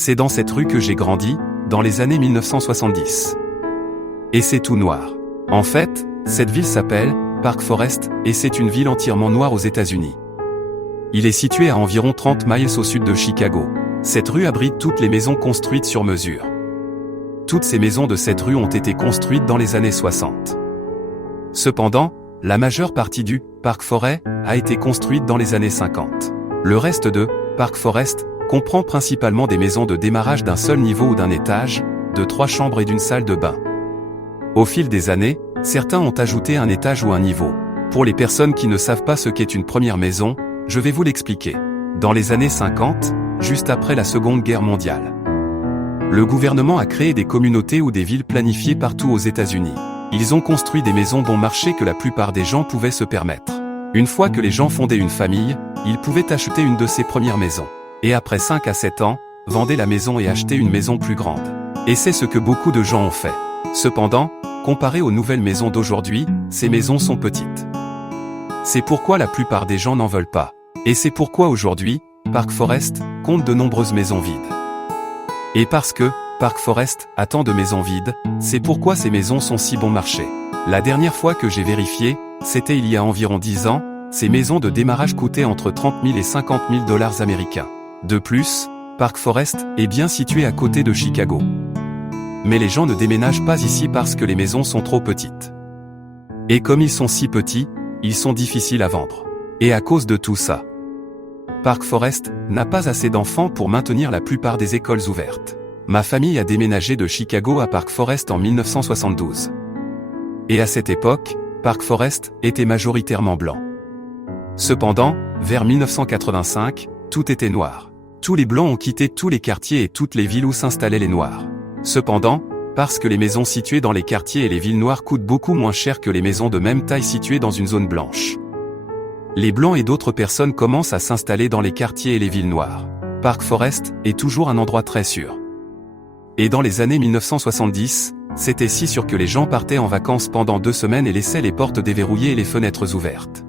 C'est dans cette rue que j'ai grandi, dans les années 1970. Et c'est tout noir. En fait, cette ville s'appelle Park Forest, et c'est une ville entièrement noire aux États-Unis. Il est situé à environ 30 miles au sud de Chicago. Cette rue abrite toutes les maisons construites sur mesure. Toutes ces maisons de cette rue ont été construites dans les années 60. Cependant, la majeure partie du Park Forest a été construite dans les années 50. Le reste de Park Forest comprend principalement des maisons de démarrage d'un seul niveau ou d'un étage, de 3 chambres et d'une salle de bain. Au fil des années, certains ont ajouté un étage ou un niveau. Pour les personnes qui ne savent pas ce qu'est une première maison, je vais vous l'expliquer. Dans les années 50, juste après la Seconde Guerre mondiale, le gouvernement a créé des communautés ou des villes planifiées partout aux États-Unis. Ils ont construit des maisons bon marché que la plupart des gens pouvaient se permettre. Une fois que les gens fondaient une famille, ils pouvaient acheter une de ces premières maisons. Et après 5 à 7 ans, vendaient la maison et achetaient une maison plus grande. Et c'est ce que beaucoup de gens ont fait. Cependant, comparé aux nouvelles maisons d'aujourd'hui, ces maisons sont petites. C'est pourquoi la plupart des gens n'en veulent pas. Et c'est pourquoi aujourd'hui, Park Forest compte de nombreuses maisons vides. Et parce que Park Forest a tant de maisons vides, c'est pourquoi ces maisons sont si bon marché. La dernière fois que j'ai vérifié, c'était il y a environ 10 ans, ces maisons de démarrage coûtaient entre 30 000 et 50 000 $ américains. De plus, Park Forest est bien situé à côté de Chicago. Mais les gens ne déménagent pas ici parce que les maisons sont trop petites. Et comme ils sont si petits, ils sont difficiles à vendre. Et à cause de tout ça, Park Forest n'a pas assez d'enfants pour maintenir la plupart des écoles ouvertes. Ma famille a déménagé de Chicago à Park Forest en 1972. Et à cette époque, Park Forest était majoritairement blanc. Cependant, vers 1985, tout était noir. Tous les blancs ont quitté tous les quartiers et toutes les villes où s'installaient les noirs. Cependant, parce que les maisons situées dans les quartiers et les villes noires coûtent beaucoup moins cher que les maisons de même taille situées dans une zone blanche, les blancs et d'autres personnes commencent à s'installer dans les quartiers et les villes noires. Park Forest est toujours un endroit très sûr. Et dans les années 1970, c'était si sûr que les gens partaient en vacances pendant 2 semaines et laissaient les portes déverrouillées et les fenêtres ouvertes.